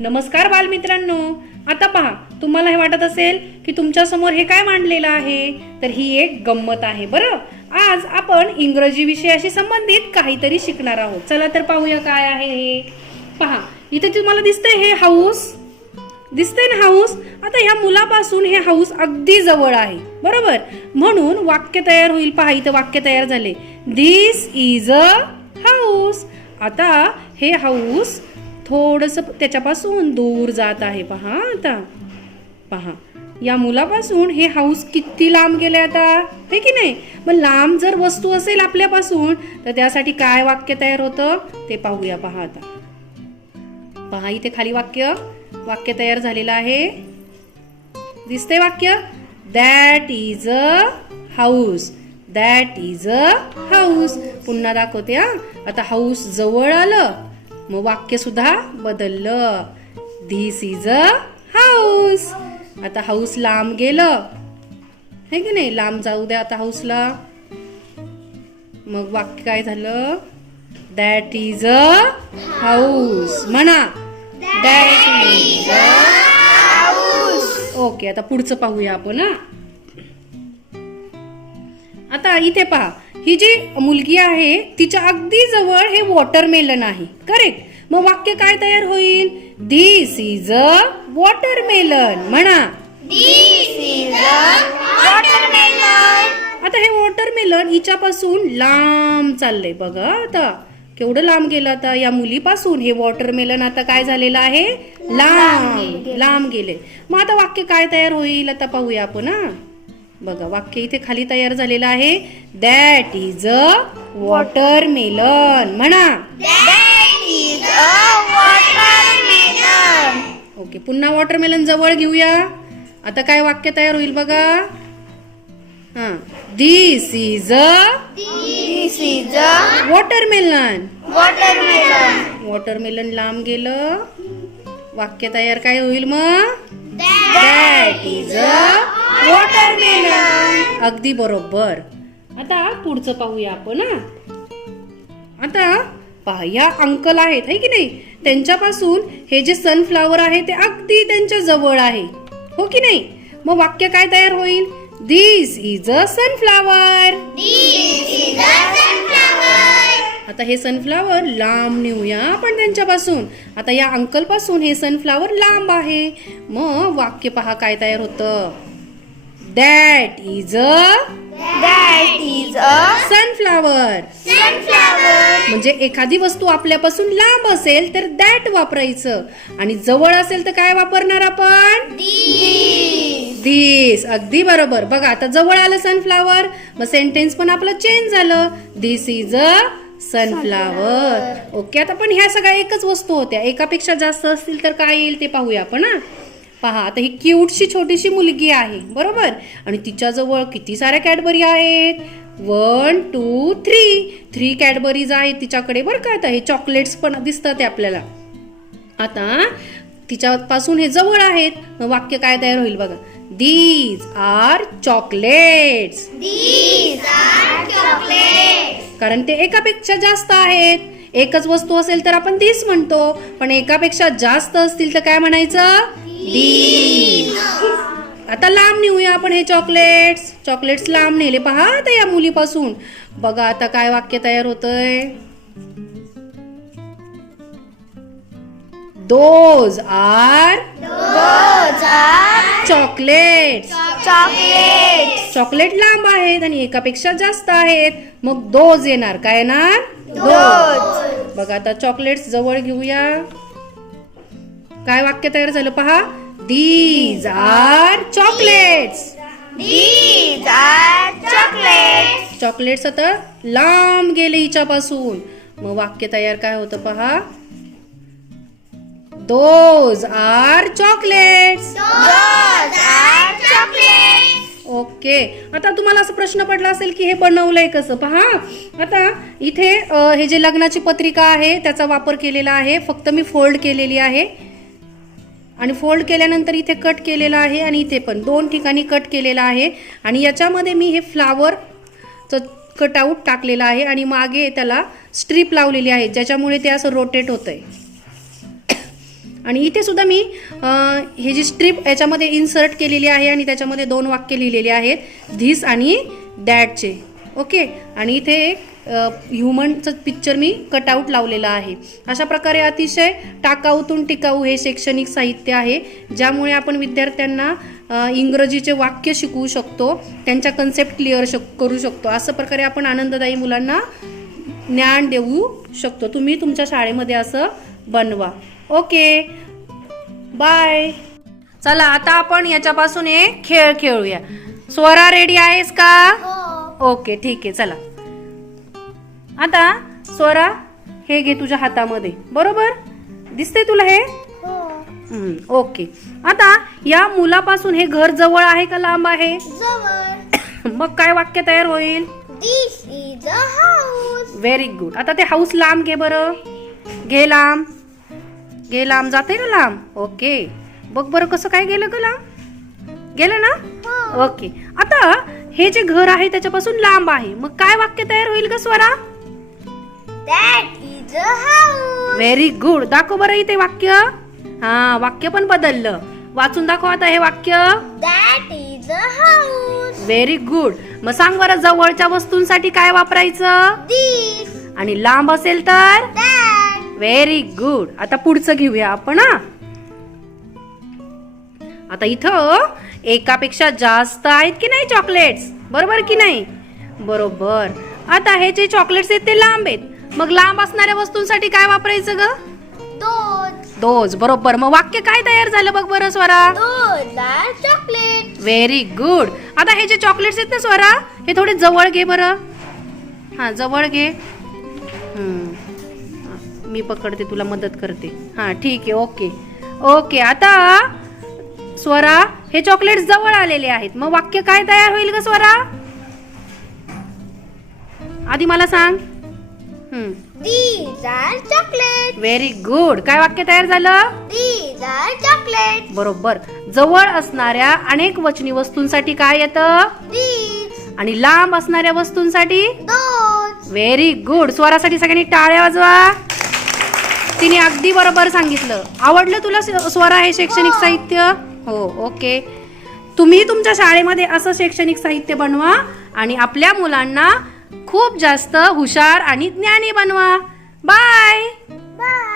नमस्कार बालमित्रांनो. आता पहा तुम्हाला हे वाटत असेल की तुमच्यासमोर हे काय मांडलेलं आहे? तर ही एक गंमत आहे बरं? आज आपण इंग्रजी विषयाशी संबंधित काहीतरी शिकणार आहोत. चला तर पाहूया काय आहे हे. पहा इथे तुम्हाला दिसतंय हे हाऊस. दिसतंय ना हाऊस? आता ह्या मुलापासून हे हाऊस अगदी जवळ आहे बरोबर? म्हणून वाक्य तयार होईल. पहा इथं वाक्य तयार झाले. दिस इज अ हाऊस आता हे हाऊस थोडंसं त्याच्यापासून दूर जात आहे. पहा आता. पहा. या मुलापासून हे हाऊस किती लांब गेले आता? हे की नाही? मग लांब जर वस्तू असेल आपल्यापासून तर त्यासाठी काय वाक्य तयार होतं? ते पाहूया. पहा आता. पहा इथे खाली वाक्य. वाक्य तयार झालेलं आहे. दिसतंय वाक्य? That is a house that is a house पुन्हा दाखवते हा. आता हाऊस जवळ आलं. मग वाक्य सुद्धा बदललं. धिस इज अ हाऊस आता हाऊस लांब गेलं. है की नाही? लांब जाऊ द्या आता हाऊसला मग वाक्य काय झालं? दॅट इज अ हाऊस म्हणा. दॅट इज अ ओके आता पुढचं पाहूया आपण हा. आता इथे पहा. ही जी मुलगी आहे तिच्या अगदी जवळ हे वॉटरमेलन आहे. करेक्ट मग वाक्य काय तयार होईल? दिस इज अ वॉटरमेलन म्हणा. आता हे वॉटरमेलन हिच्यापासून लांब चाललंय बघा आता. केवढं लांब गेलं आता? या मुलीपासून हे वॉटरमेलन आता काय झालेलं आहे? लांब लांब गेले. मग आता वाक्य काय तयार होईल? आता पाहूया आपण हा. बघा वाक्य इथे खाली तयार झालेलं आहे. दॅट इज अ वॉटरमेलन म्हणा. Is a watermelon. ओके पुन्हा वॉटरमेलन जवळ घेऊया. आता काय वाक्य तयार होईल बघा. हा. This is a This is a watermelon watermelon. Watermelon लांब गेलं. वाक्य तयार काय होईल मग? That is a watermelon. अगदी बरोबर. आता पुढचं पाहूया आपण हा. आता पहा या अंकल आहेत है की नाही? त्यांच्यापासून हे जे सनफ्लावर आहे ते अगदी त्यांच्या जवळ आहे. हो की नाही? मग वाक्य काय तयार होईल? दिस इज अ सनफ्लावर आता हे सनफ्लावर लांब नेऊया आपण त्यांच्यापासून. आता या अंकलपासून हे सनफ्लावर लांब आहे. मग वाक्य पहा काय तयार होतं. That is a That is a sunflower. म्हणजे एखादी वस्तू आपल्यापासून लांब असेल तर दॅट वापरायचं. आणि जवळ असेल तर काय वापरणार आपण. दिस अगदी बरोबर. बघा आता जवळ आलं सनफ्लावर मग सेंटेन्स पण आपलं चेंज झालं. This is a sunflower okay आता पण ह्या सगळ्या एकच वस्तू होत्या. एकापेक्षा जास्त असतील तर काय येईल ते पाहूया आपण हा? पहा आता ही क्यूटशी छोटीशी मुलगी आहे बरोबर? आणि तिच्याजवळ किती साऱ्या कॅडबरी आहेत? One two three three Cadburys आहेत तिच्याकडे बरं का? आता हे चॉकलेट्स पण दिसतात आपल्याला. आता तिच्यापासून हे जवळ आहेत. वाक्य काय तयार होईल बघा. दीज आर चॉकलेट्स कारण ते एकापेक्षा जास्त आहेत. एकच वस्तू असेल तर आपण तीस म्हणतो. पण एकापेक्षा जास्त असतील तर काय म्हणायचं? आता लांब नेऊया आपण हे चॉकलेट्स चॉकलेट्स लांब नेले. पहा आता या मुलीपासून. बघा आता काय वाक्य तयार होतंय. Those are Those are chocolates chocolates. Chocolate लांब आहेत आणि एकापेक्षा जास्त आहेत. मग दोज येणार. काय येणार? Those. बघा आता चॉकलेट्स जवळ घेऊया. काय वाक्य तयार झालं पहा? These are chocolates These are chocolates. Chocolates आता लांब गेले हिच्यापासून. मग वाक्य तयार काय होतं पहा? Those R chocolates. ओके आता तुम्हाला असं प्रश्न पडला असेल की हे बनवलंय कसं? पहा. आता इथे हे जे लग्नाची पत्रिका आहे त्याचा वापर केलेला आहे. फक्त मी फोल्ड केलेली आहे. आणि फोल्ड केल्यानंतर इथे कट केलेला आहे आणि इथे पण. दोन ठिकाणी कट केलेला आहे. आणि याच्यामध्ये मी हे फ्लावरचं कटआउट टाकलेलं आहे. आणि मागे त्याला स्ट्रीप लावलेली आहे. ज्याच्यामुळे ते असं रोटेट होतंय. आणि इथे सुद्धा मी हे जी स्ट्रीप याच्यामध्ये इन्सर्ट केलेली आहे आणि त्याच्यामध्ये दोन वाक्य लिहिलेली आहेत धिस आणि दॅटचे ओके आणि इथे एक ह्युमनचं पिक्चर मी कटआउट लावलेलं आहे. अशा प्रकारे अतिशय टाकाऊतून टिकाऊ हे शैक्षणिक साहित्य आहे ज्यामुळे आपण विद्यार्थ्यांना इंग्रजीचे वाक्य शिकवू शकतो त्यांच्या कन्सेप्ट क्लिअर शक करू शकतो. असं प्रकारे आपण आनंददायी मुलांना ज्ञान देऊ शकतो. तुम्ही तुमच्या शाळेमध्ये असं बनवा. ओके. बाय. चला आता आपण याच्यापासून एक खेळ खेळूया. स्वरा रेडी आहेस का? ओके ठीक आहे चला. आता स्वरा हे घे तुझ्या हातामध्ये. बरोबर? दिसते तुला हे? हम्म, ओके. आता या मुलापासून हे घर जवळ आहे का लांब आहे? मग काय वाक्य तयार होईल? This is a house very good आता ते हाऊस लांब घे बरं. घे लांब. घे लांब जाते का लांब? ओके. बघ बरं कसं काय गेलं का लांब. गेलं ना? ओके. आता हे जे घर आहे त्याच्यापासून लांब आहे. मग काय वाक्य तयार होईल का स्वरा? व्हेरी गुड दाखव बरं इथे वाक्य. हा वाक्य पण बदललं. वाचून दाखव आता हे वाक्य. That is a house very good मग सांग बरं जवळच्या वस्तूंसाठी काय वापरायचं? आणि लांब असेल तर? व्हेरी गुड आता पुढचं घेऊया आपण हा. आता इथं एकापेक्षा जास्त आहेत की नाही चॉकलेट्स बरोबर की नाही? बरोबर. आता हे जे चॉकलेट्स आहेत ते लांब आहेत. मग लांब असणाऱ्या वस्तूंसाठी काय वापरायचं ग? दोज. बरोबर. मग वाक्य काय तयार झालं बघ बरं स्वरा? चॉकलेट व्हेरी गुड आता हे जे चॉकलेट्स आहेत ना स्वरा? हे थोडे जवळ घे बरं. हां जवळ घे. मी पकडते तुला मदत करते. हां ठीक आहे ओके. ओके आता स्वरा हे चॉकलेट्स जवळ आलेले आहेत. मग वाक्य काय तयार होईल ग स्वरा? आधी मला सांग. चॉकलेट व्हेरी गुड काय वाक्य तयार झालं? चॉकलेट बरोबर. जवळ असणाऱ्या अनेक वचनी वस्तूंसाठी काय येतं? आणि लांब असणाऱ्या वस्तूंसाठी? व्हेरी गुड स्वरासाठी सगळ्यांनी टाळ्या वाजवा. तिने अगदी बरोबर सांगितलं. आवडलं तुला स्वरा हे शैक्षणिक साहित्य? हो ओके. तुम्ही तुमच्या शाळेमध्ये असं शैक्षणिक साहित्य बनवा आणि आपल्या मुलांना खूप जास्त हुशार आणि ज्ञानी बनवा. बाय. बाय.